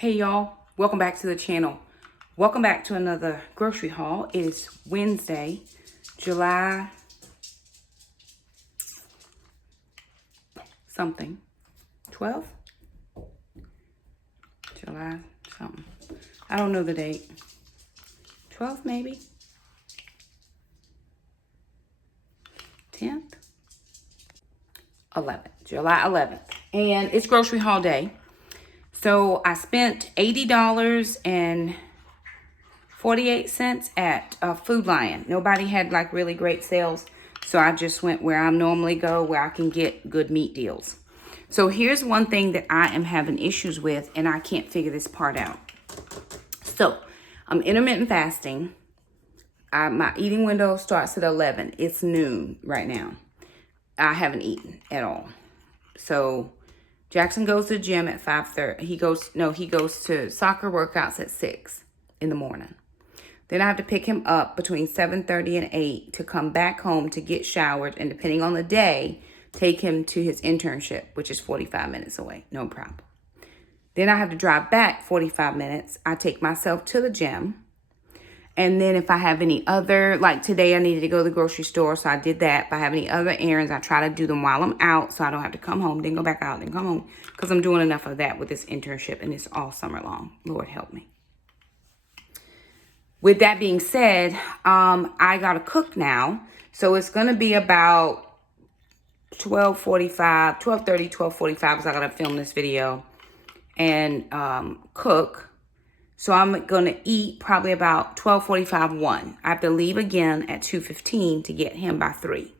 Hey y'all, welcome back to the channel. Welcome back to another grocery haul. It is Wednesday, July something, 12th? July something. I don't know the date. 12th maybe? 10th? 11th, July 11th. And it's grocery haul day. So I spent $80.48 at Food Lion. Nobody had like really great sales. So I just went where I normally go, where I can get good meat deals. So here's one thing that I am having issues with, and I can't figure this part out. So I'm intermittent fasting. My eating window starts at 11. It's noon right now. I haven't eaten at all. So Jackson goes to the gym at 5:30. He goes to soccer workouts at 6 in the morning. Then I have to pick him up between 7:30 and 8 to come back home to get showered, and depending on the day, take him to his internship, which is 45 minutes away. No problem. Then I have to drive back 45 minutes. I take myself to the gym. And then if I have any other, like today I needed to go to the grocery store, so I did that. If I have any other errands, I try to do them while I'm out so I don't have to come home, then go back out, then come home. Because I'm doing enough of that with this internship, and it's all summer long. Lord help me. With that being said, I got to cook now. So it's going to be about 12:45, 12:30, 12:45 because I got to film this video and cook. So I'm going to eat probably about 12:45, 1. I have to leave again at 2:15 to get him by 3.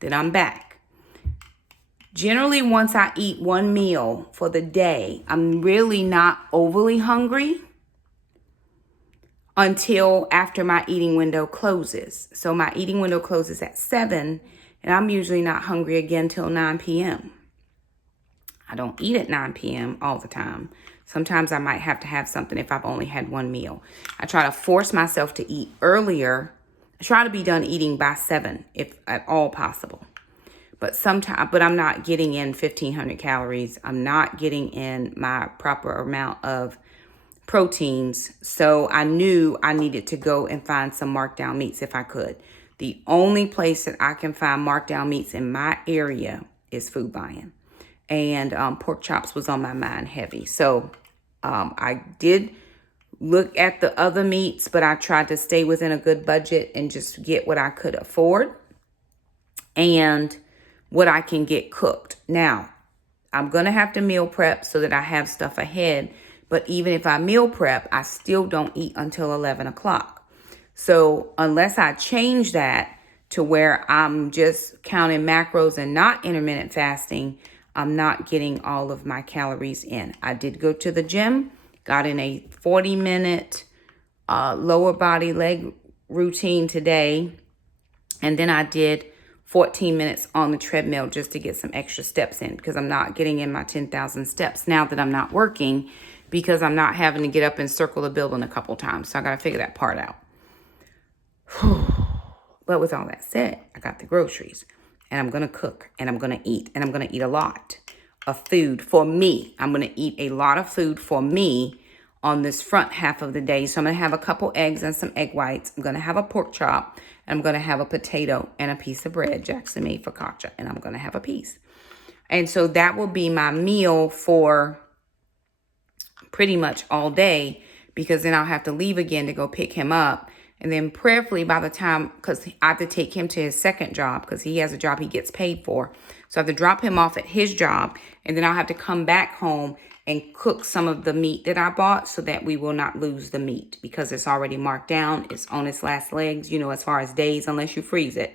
Then I'm back. Generally, once I eat one meal for the day, I'm really not overly hungry until after my eating window closes. So my eating window closes at 7, and I'm usually not hungry again till 9 p.m. I don't eat at 9 p.m. all the time. Sometimes I might have to have something if I've only had one meal. I try to force myself to eat earlier. I try to be done eating by 7 if at all possible. But I'm not getting in 1,500 calories. I'm not getting in my proper amount of proteins. So I knew I needed to go and find some markdown meats if I could. The only place that I can find markdown meats in my area is Food Lion. And pork chops was on my mind heavy. So I did look at the other meats, but I tried to stay within a good budget and just get what I could afford and what I can get cooked. Now, I'm going to have to meal prep so that I have stuff ahead. But even if I meal prep, I still don't eat until 11 o'clock. So unless I change that to where I'm just counting macros and not intermittent fasting, I'm not getting all of my calories in. I did go to the gym, got in a 40-minute lower body leg routine today. And then I did 14 minutes on the treadmill just to get some extra steps in because I'm not getting in my 10,000 steps now that I'm not working because I'm not having to get up and circle the building a couple times. So I got to figure that part out. But with all that said, I got the groceries. And I'm going to cook, and I'm going to eat, and I'm going to eat a lot of food for me. I'm going to eat a lot of food for me on this front half of the day. So I'm going to have a couple eggs and some egg whites. I'm going to have a pork chop, and I'm going to have a potato and a piece of bread Jackson made focaccia, and I'm going to have a piece. And so that will be my meal for pretty much all day because then I'll have to leave again to go pick him up. And then prayerfully by the time, because I have to take him to his second job because he has a job he gets paid for. So I have to drop him off at his job. And then I'll have to come back home and cook some of the meat that I bought so that we will not lose the meat because it's already marked down. It's on its last legs, as far as days, unless you freeze it.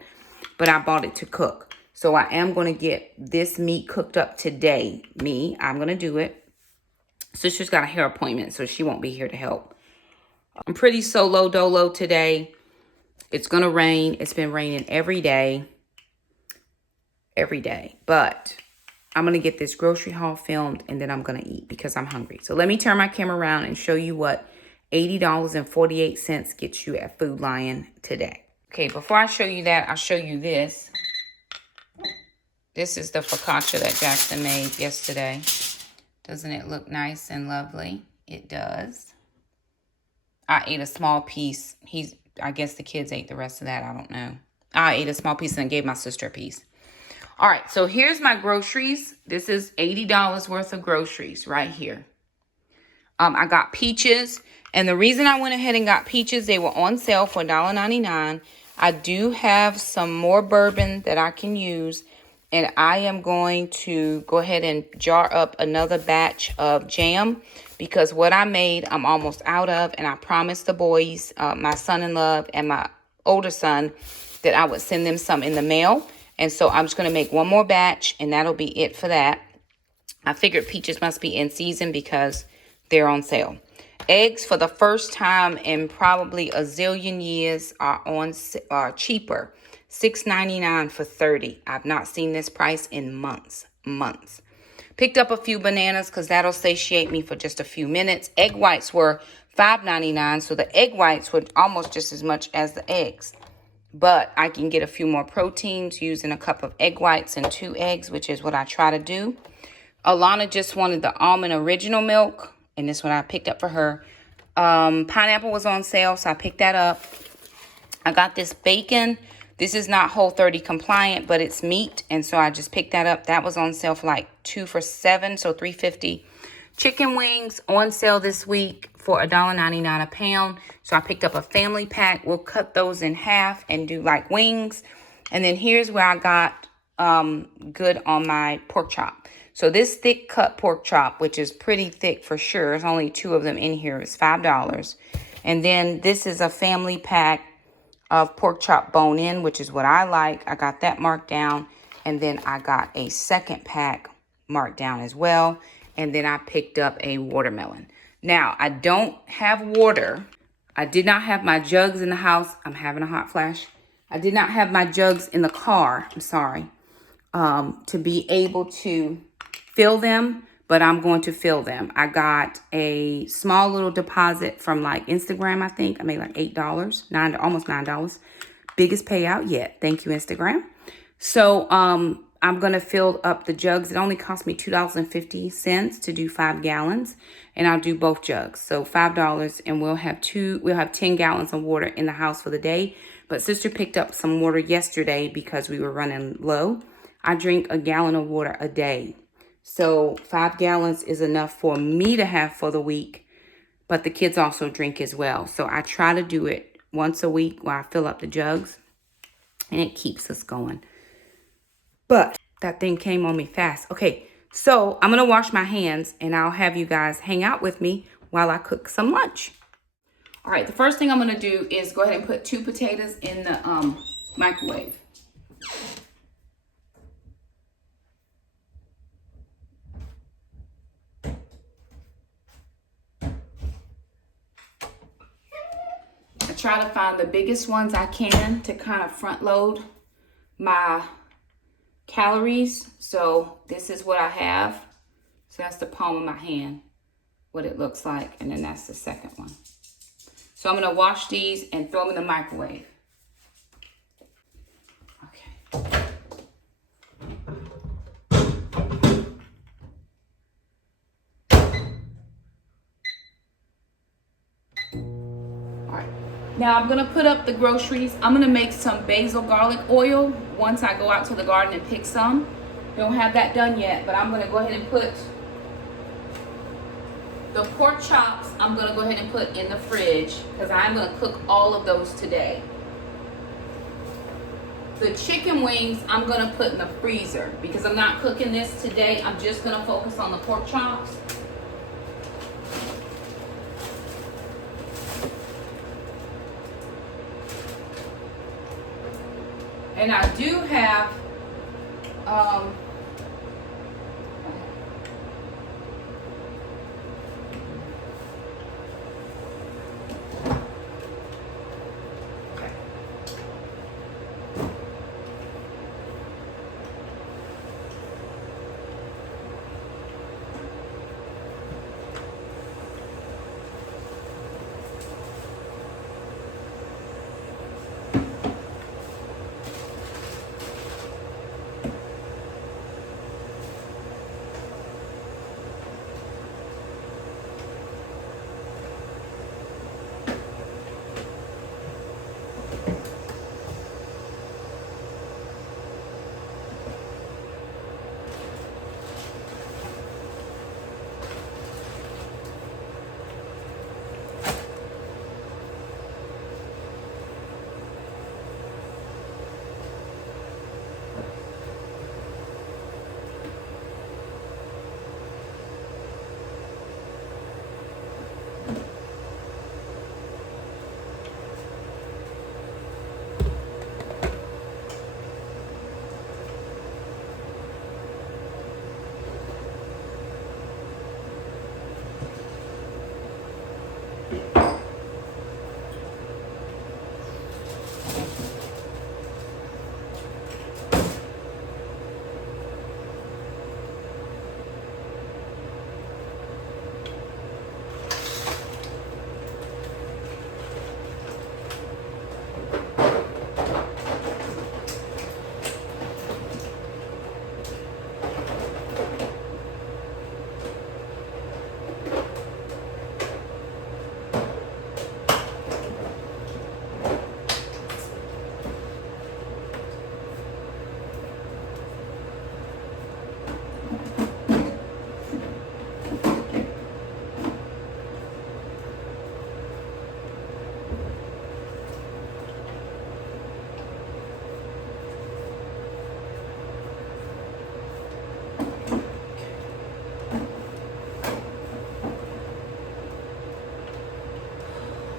But I bought it to cook. So I am going to get this meat cooked up today. I'm going to do it. Sister's got a hair appointment, so she won't be here to help. I'm pretty solo dolo today. It's going to rain. It's been raining every day. But I'm going to get this grocery haul filmed and then I'm going to eat because I'm hungry. So let me turn my camera around and show you what $80.48 gets you at Food Lion today. Okay, before I show you that, I'll show you this. This is the focaccia that Jackson made yesterday. Doesn't it look nice and lovely? it does. I ate a small piece. I guess the kids ate the rest of that. I don't know. I ate a small piece and gave my sister a piece. All right, so here's my groceries. This is $80 worth of groceries right here. I got peaches, and the reason I went ahead and got peaches, they were on sale for $1.99. I do have some more bourbon that I can use, and I am going to go ahead and jar up another batch of jam because what I made, I'm almost out of, and I promised the boys, my son-in-law and my older son, that I would send them some in the mail, and so I'm just going to make one more batch, and that'll be it for that. I figured peaches must be in season because they're on sale. Eggs, for the first time in probably a zillion years, are cheaper. $6.99 for 30. I've not seen this price in months. Picked up a few bananas because that'll satiate me for just a few minutes. Egg whites were $5.99, so the egg whites were almost just as much as the eggs. But I can get a few more proteins using a cup of egg whites and 2 eggs, which is what I try to do. Alana just wanted the almond original milk, and this one I picked up for her. Pineapple was on sale, so I picked that up. I got this bacon. This is not Whole30 compliant, but it's meat, and so I just picked that up. That was on sale for like 2 for $7, so $3.50. Chicken wings on sale this week for $1.99 a pound. So I picked up a family pack. We'll cut those in half and do like wings. And then here's where I got good on my pork chop. So this thick cut pork chop, which is pretty thick for sure, there's only 2 of them in here, is $5. And then this is a family pack of pork chop bone in, which is what I like. I got that marked down. And then I got a second pack marked down as well. And then I picked up a watermelon. Now, I don't have water. I did not have my jugs in the house. I'm having a hot flash. I did not have my jugs in the car. I'm sorry. To be able to fill them, but I'm going to fill them. I got a small little deposit from like Instagram, I think. I made like $8, almost $9. Biggest payout yet. Thank you, Instagram. So I'm going to fill up the jugs. It only cost me $2.50 to do 5 gallons, and I'll do both jugs. So $5, and we'll have 10 gallons of water in the house for the day. But sister picked up some water yesterday because we were running low. I drink a gallon of water a day. So 5 gallons is enough for me to have for the week, but the kids also drink as well. So I try to do it once a week while I fill up the jugs, and it keeps us going. But that thing came on me fast. Okay, so I'm going to wash my hands, and I'll have you guys hang out with me while I cook some lunch. All right, the first thing I'm going to do is go ahead and put 2 potatoes in the microwave. I try to find the biggest ones I can to kind of front load my calories. So this is what I have. So that's the palm of my hand, what it looks like. And then that's the second one. So I'm going to wash these and throw them in the microwave. Okay. Now I'm going to put up the groceries. I'm going to make some basil garlic oil once I go out to the garden and pick some. Don't have that done yet, but I'm going to go ahead and put the pork chops. I'm going to go ahead and put in the fridge because I'm going to cook all of those today. The chicken wings I'm going to put in the freezer because I'm not cooking this today. I'm just going to focus on the pork chops. And I do have,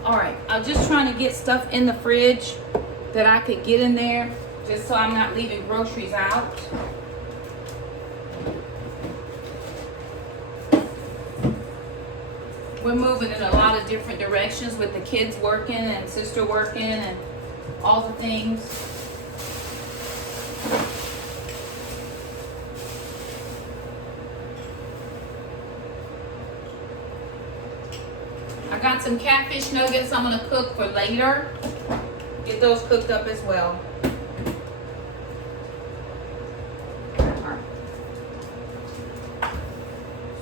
All right, I'm just trying to get stuff in the fridge that I could get in there, just so I'm not leaving groceries out. We're moving in a lot of different directions with the kids working and sister working and all the things. I got some catfish nuggets I'm gonna cook for later. Get those cooked up as well. Alright.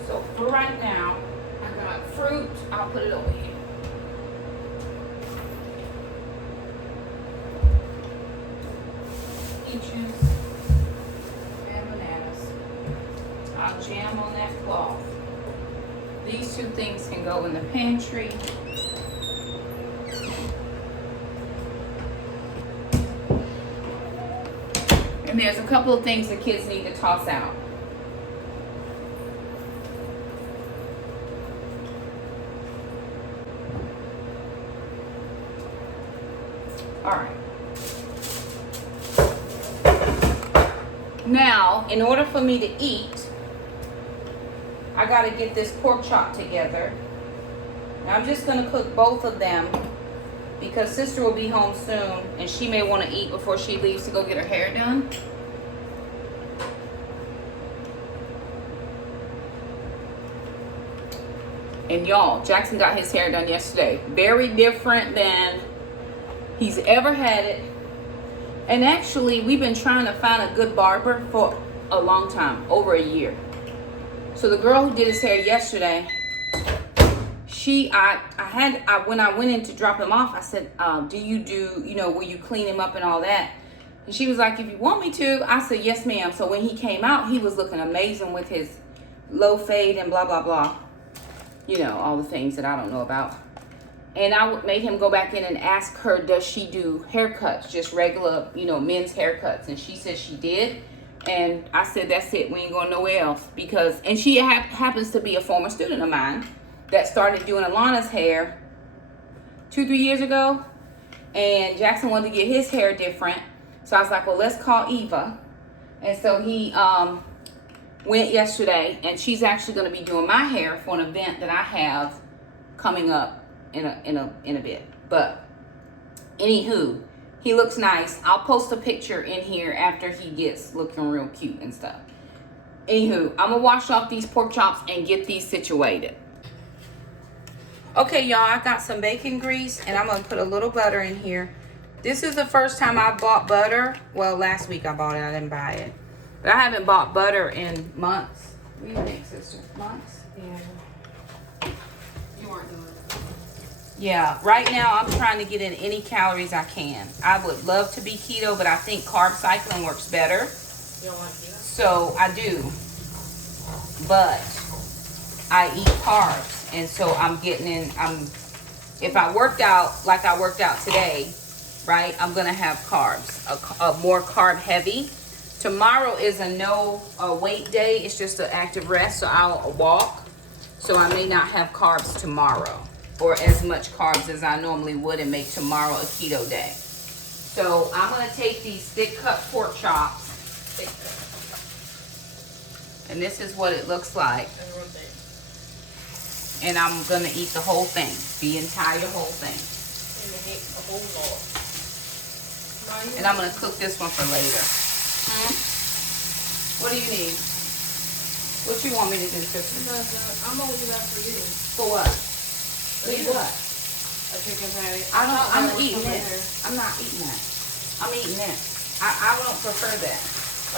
So for right now, I got fruit. I'll put it over here. Peaches and bananas. I'll jam on that cloth. These two things can go in the pantry. And there's a couple of things the kids need to toss out. All right. Now, in order for me to eat, I gotta get this pork chop together. Now I'm just gonna cook both of them because sister will be home soon and she may want to eat before she leaves to go get her hair done. And y'all, Jackson got his hair done yesterday. Very different than he's ever had it. And actually, we've been trying to find a good barber for a long time, over a year. So the girl who did his hair yesterday, when I went in to drop him off, I said, do you do, will you clean him up and all that? And she was like, if you want me to. I said, yes, ma'am. So when he came out, he was looking amazing with his low fade and blah, blah, blah. All the things that I don't know about. And I made him go back in and ask her, does she do haircuts, just regular, men's haircuts? And she said she did. And I said, that's it. We ain't going nowhere else. And she happens to be a former student of mine that started doing Alana's hair 2-3 years ago. And Jackson wanted to get his hair different. So I was like, well, let's call Eva. And so he went yesterday. And she's actually going to be doing my hair for an event that I have coming up in a bit. But anywho, he looks nice. I'll post a picture in here after he gets looking real cute and stuff. Anywho, I'm gonna wash off these pork chops and get these situated. Okay, y'all, I got some bacon grease and I'm gonna put a little butter in here. This is the first time I bought butter. Well, last week I bought it, I didn't buy it. But I haven't bought butter in months. What do you think, sister? Months? Yeah. You aren't doing it. Yeah, right now I'm trying to get in any calories I can. I would love to be keto, but I think carb cycling works better. You don't like keto? So I do. But I eat carbs. And so I'm getting in, if I worked out like I worked out today, right, I'm going to have carbs, a more carb heavy. Tomorrow is a no weight day. It's just an active rest, so I'll walk. So I may not have carbs tomorrow, or as much carbs as I normally would, and make tomorrow a keto day. So I'm gonna take these thick cut pork chops, and this is what it looks like. And I'm gonna eat the whole thing, the entire whole thing. And I'm gonna cook this one for later. What do you need? What you want me to do, sister? I'm gonna leave that for you. For what? What? A chicken patty. I'm eating this. I'm not eating that. I'm eating this. I don't prefer that.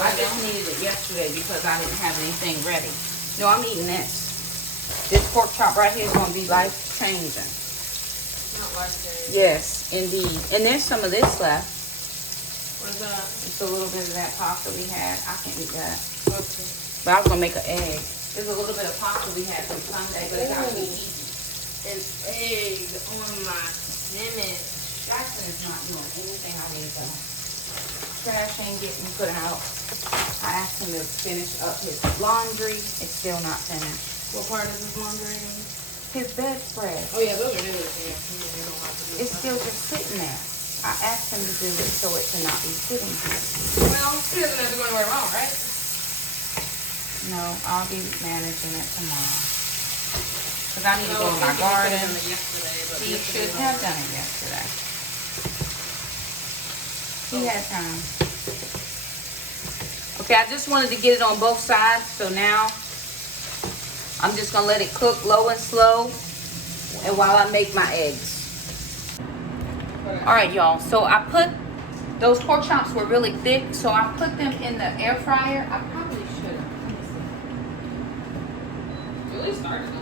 I just needed it yesterday because I didn't have anything ready. No, I'm eating this. This pork chop right here is going to be life-changing. Not life-changing. Yes, indeed. And there's some of this left. What is that? It's a little bit of that pasta we had. I can eat that. Okay. But I was going to make an egg. There's a little bit of pasta we had from Sunday, but it got to be easy. An egg on my sandwich. Jackson is not doing anything I need to. Trash ain't getting put out. I asked him to finish up his laundry. It's still not finished. What part of his laundry? his bedspread. Oh yeah, those are new. Yeah, you don't have to do It's still just sitting there. I asked him to do it so it should not be sitting here. Well, he doesn't have to go anywhere wrong, right? No, I'll be managing it tomorrow. Because I need to go in my garden. He should have done it yesterday. He had time. Okay, I just wanted to get it on both sides. So now I'm just going to let it cook low and slow. And while I make my eggs. All right, y'all. So I put, those pork chops were really thick. So I put them in the air fryer. I probably should have. Julie started them.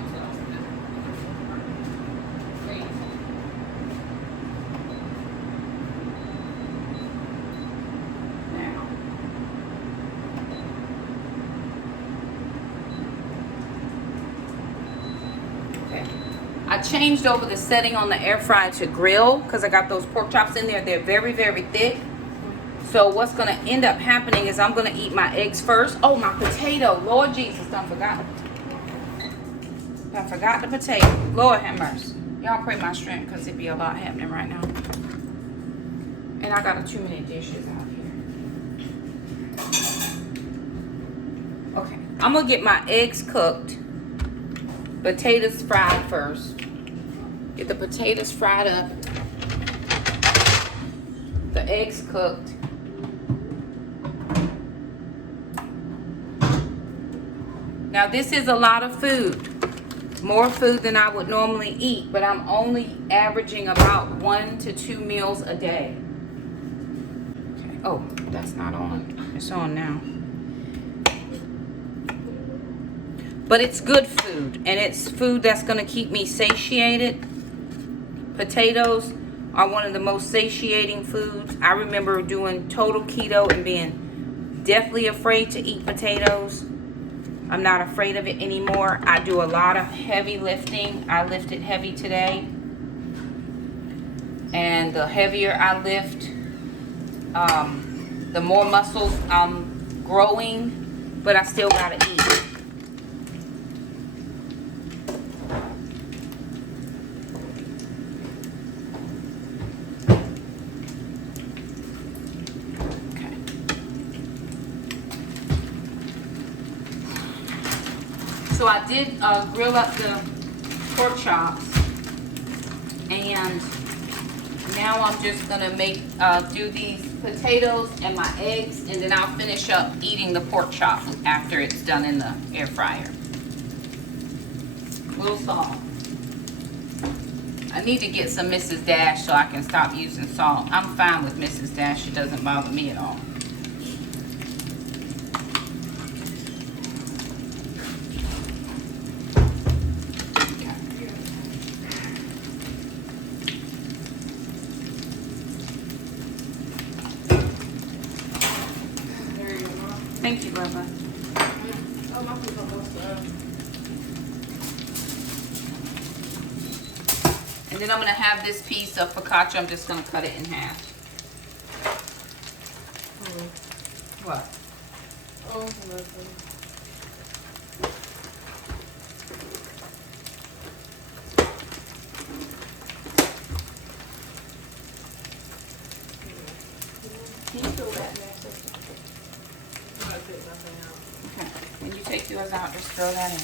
I changed over the setting on the air fryer to grill because I got those pork chops in there. They're very, very thick. So what's going to end up happening is I'm going to eat my eggs first. Oh, my potato. Lord Jesus, I forgot the potato. Lord have mercy. Y'all pray my strength because it'd be a lot happening right now. And I got too many dishes out here. Okay. I'm going to get my eggs cooked. Potatoes fried first. Get the potatoes fried up. The eggs cooked. Now this is a lot of food. More food than I would normally eat, but I'm only averaging about 1 to 2 meals a day. Okay. Oh, that's not on. It's on now. But it's good food, and it's food that's going to keep me satiated. Potatoes are one of the most satiating foods. I remember doing total keto and being deathly afraid to eat potatoes. I'm not afraid of it anymore. I do a lot of heavy lifting. I lifted heavy today. And the heavier I lift, the more muscles I'm growing, but I still got to eat. So I did grill up the pork chops, and now I'm just gonna do these potatoes and my eggs, and then I'll finish up eating the pork chop after it's done in the air fryer. Little salt. I need to get some Mrs. Dash so I can stop using salt. I'm fine with Mrs. Dash. It doesn't bother me at all. Thank you, Bubba. Oh, my food's almost done. And then I'm going to have this piece of focaccia. I'm just going to cut it in half. What? Oh, nothing. Can you throw that in there, sister? Okay. When you take yours out, just throw that in.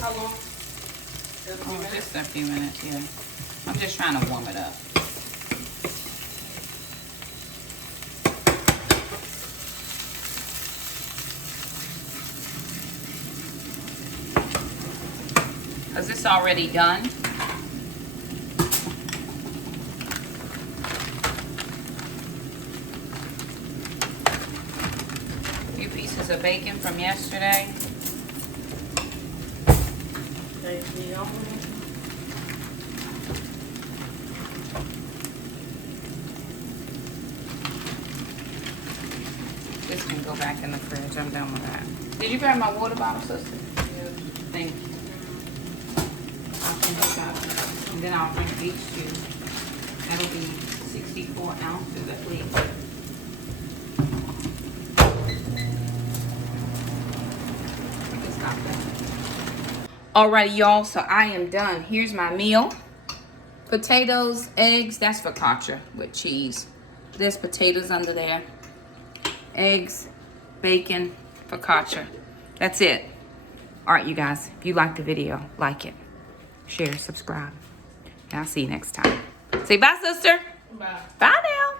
How long? Oh, just a few minutes, yeah. I'm just trying to warm it up. Because it's already done. A few pieces of bacon from yesterday. Thank you. This can go back in the fridge. I'm done with that. Did you grab my water bottle, sister? Yeah. Thank you. I'll finish up. And then I'll bring these two. That'll be 64 ounces at least. Just got that. Alrighty, y'all. So I am done. Here's my meal. Potatoes, eggs. That's focaccia with cheese. There's potatoes under there. Eggs, bacon, focaccia. That's it. Alright, you guys. If you liked the video, like it. Share, subscribe. And I'll see you next time. Say bye, sister. Bye. Bye now.